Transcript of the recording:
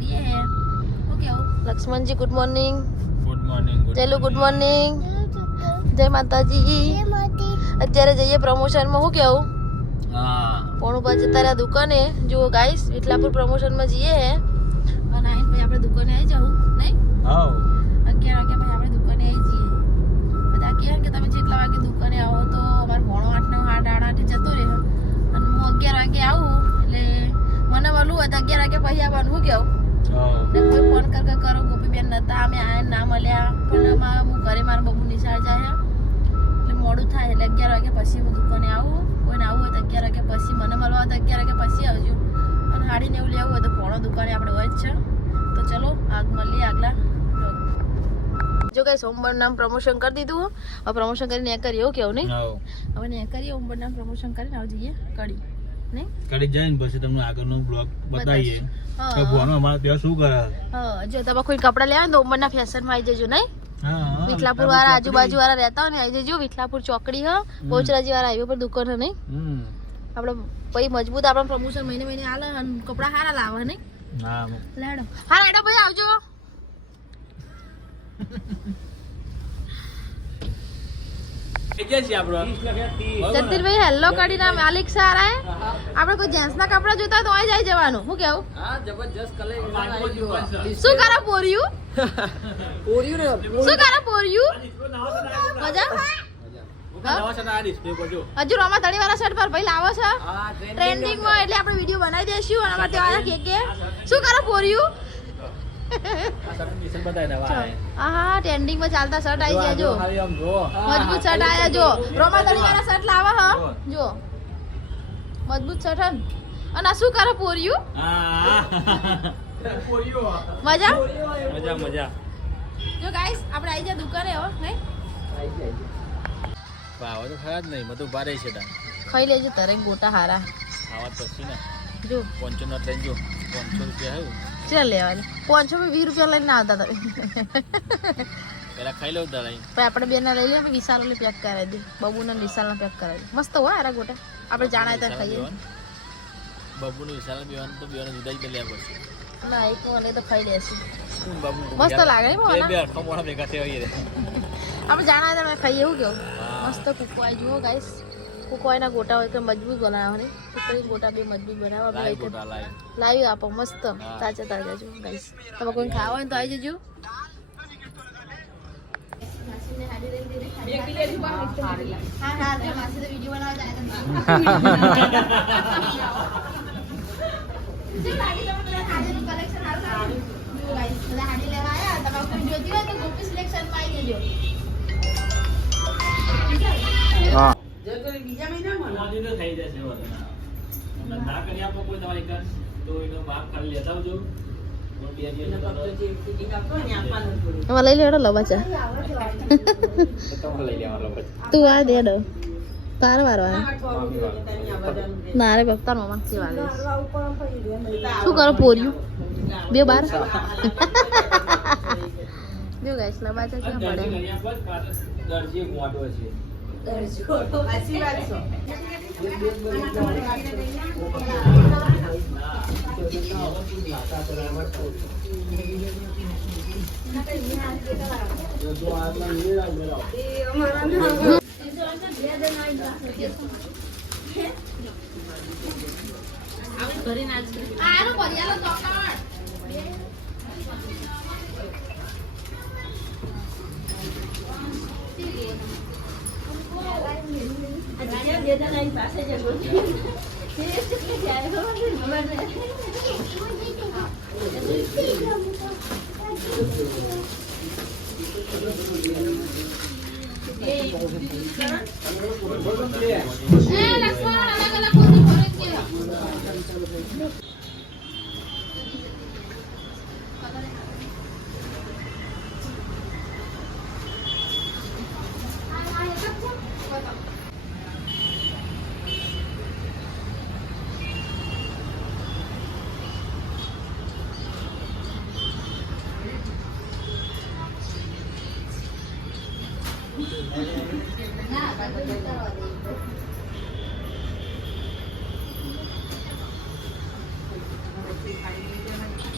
કરીએ હે શું કેવું લક્ષ્મણજી ગુડ મોર્નિંગ ચલો ગુડ મોર્નિંગ જય માતાજી અત્યારે જઈએ પ્રમોશનમાં શું કેવું પોણું બાજુ તારા દુકાને જુઓ ગાઈસ વિઠલાપુર પ્રમોશનમાં જઈએ હે અને આઈને ભાઈ આપણે દુકાને આવી જાવ નહીં 11 વાગે ભાઈ આપણે દુકાને આવી જઈએ બધા કહે કે તમે જેટલા વાગે દુકાને આવો તો અમારે પોણો 8 9 8 જતો રહે અને હું 11 વાગે આવું એટલે મને મળવું હોય તો 11 વાગે પછી આવવાનું શું કેવું કોઈ ફોન કરો ગોપીબેન નતા અમે આયા ના મળ્યા પણ હું ઘરે મારા બબુ નિશાળ જાય એટલે મોડું થાય એટલે 11 વાગે પછી હું દુકાને આવું કોઈને આવું હોય તો 11 વાગે પછી મને મળવા હોય તો 11 વાગે પછી આવજો અને હાડીને એવું લેવું હોય તો પોણો દુકાને આપણે હોય જ છે તો ચલો આગ મળીએ આગલા જો કઈ સોમવાર નામ પ્રમોશન કરી દીધું હવે પ્રમોશન કરીને એ કરીએ એવું કેવું નહીં હવે ને કરીએ સોમવાર નામ પ્રમોશન કરીને આવ જઈએ કડી નહીં કડી જઈને પછી તમને આગળનો બ્લોગ બતાવીએ કે ભોનો અમારે ત્યાં શું કરે જો તમે કોઈ કપડા લેવા ને તો સોમવારના ફેશનમાં આવી જજો નહીં વિઠલાપુર વાળા આજુબાજુ વાળા રહેતા હોય ને આવી જજો વિઠલાપુર ચોકડી હ બહુચરાજી વાળા હાઈવે પર દુકાન હ નહીં આપણે પછી મજબૂત આપણે પ્રમોશન મહિને મહિને આલે અને કપડા સારા લાવે નહીં લેડો હા લેડો ભાઈ આવજો જતીરભાઈ હેલો કરીને માલિક સારા હે આપણે કોઈ જેન્ટ્સ ના કપડા જોતા તો અહીં જવાનું હું કેવું જબરજસ્ત શું કરે પોરિયું શું કરે પોરિયું મજા હજુ રોમા તળી વાળા શર્ટ પર ભાઈ લાવો છે ટ્રેન્ડિંગ માં એટલે આપણે વિડીયો બનાવી દેશું અને અમારે ત્યાં કે શું કરે પોરિયું હા ટ્રેન્ડિંગ માં ચાલતા શર્ટ આવી ગયા જો મજબૂત શર્ટ આયા જો રોમા તળી વાળા શર્ટ લાવો હ જો મજબૂત શર્ટ હન અને આ શું કરે પોરિયું મજા જો ગાઈસ આપણે આવી જા દુકાને હો નહીં ભાવ તો ખરા જ નહીં બધું ભારે છે ખાઈ લેજો તરે ગોટા હારા ખાવા પછી ને જો 500 ના લઈને જો 500 રૂપિયા આવ્યું ચાલ લેવાની 500 માં 20 રૂપિયા લઈને આવતા તમે પેલા ખાઈ લઉં દળાઈ પછી આપણે બે ના લઈ લઈએ વિશાલ ને પેક કરાવી દે બબુ ને વિશાલ ને પેક કરાવી મસ્ત હોય હારા ગોટા આપણે જાણાય ત્યાં ખાઈએ બબુ ને વિશાલ બેવાનું તો બેવાનું જુદા જ લેવા પડશે ના એક મને તો ખાઈ લેશું બાબુ મસ્ત લાગે ને બે ખમોણા ભેગા થયા હોય આપણે જાણાય ત્યાં ખાઈએ એવું કેવું મસ્ત કુકવાઈ જુઓ ગાઈસ કુકવાઈના ગોટા હોય તો મજબૂત બનાવવા ને કુકરી ગોટા બી મજબૂત બનાવવા લાવી આપો મસ્ત તાજા તાજા જો ગાઈસ તમે કોઈ ખાવા હોય તો આવી જજો બીજા મહિનામાં થઈ જશે ના કરી આપો કોઈ તમારી કર તો એનો ભાગ ખાલી લેતા આવજો એમાં લઈ લેડો લો બચા તું આ દેડો તાર વારવા ના રે ભક્તા નો માં સેવા લે શું કરો પોર્યું બે બાર જો ગાઈસ લબાચા છે પડે દરજી મોટો છે પાસે જગો